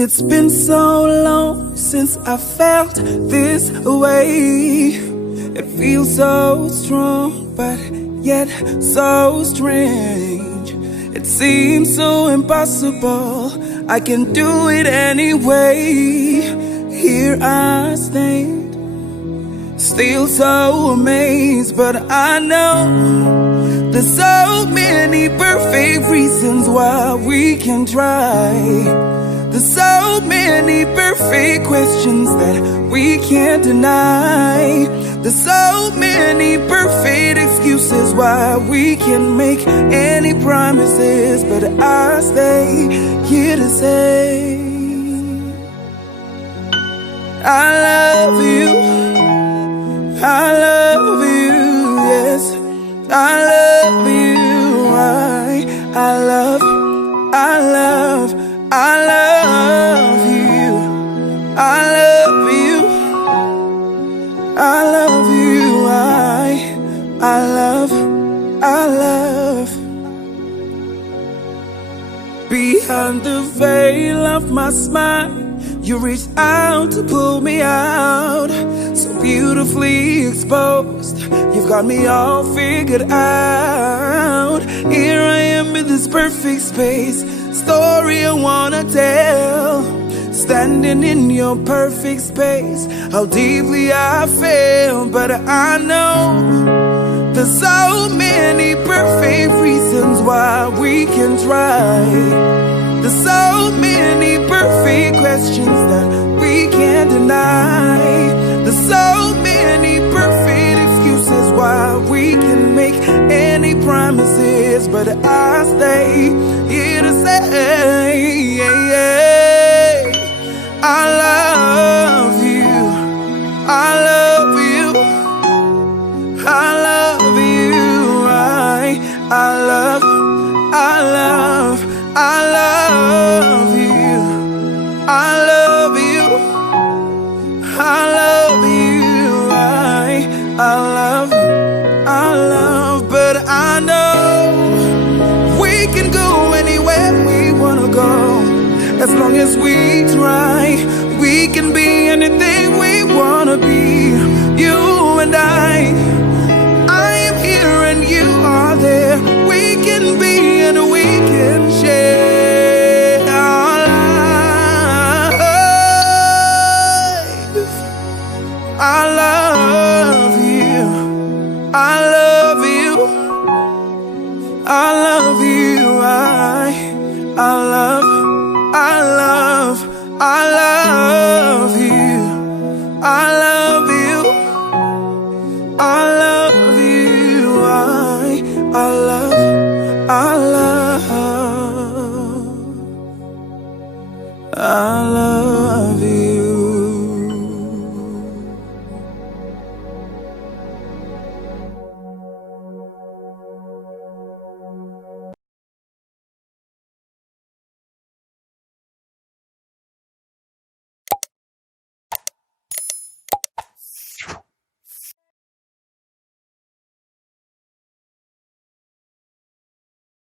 It's been so long since I felt this way. It feels so strong, but yet so strange. It seems so impossible, I can do it anyway. Here I stand, still so amazed, but I know there's so many perfect reasons why we can try. There's so many perfect questions that we can't deny. There's so many perfect excuses why we can make any promises, but I stay here to say I love you, I love you, yes, I love you, I love you, I love you, I love you, I love you, I love. Behind the veil of my smile, you reached out to pull me out, so beautifully exposed. You've got me all figured out. Here I am in this perfect space, story I wanna tell. Standing in your perfect space, how deeply I feel. But I know there's so many perfect reasons why we can try. There's so many perfect questions that we can't deny. There's so many perfect excuses why we can make any promises, but I stay here to say I love you, I love you, I love you, I love, I love, I love you, I love you, I love you, I love, but I know we can go anywhere we wanna go. As long as we try, we can be anything we wanna be. You and I am here and you are there. We can be and we can share our life. I love you, I love you, I love you, I love, I love, I love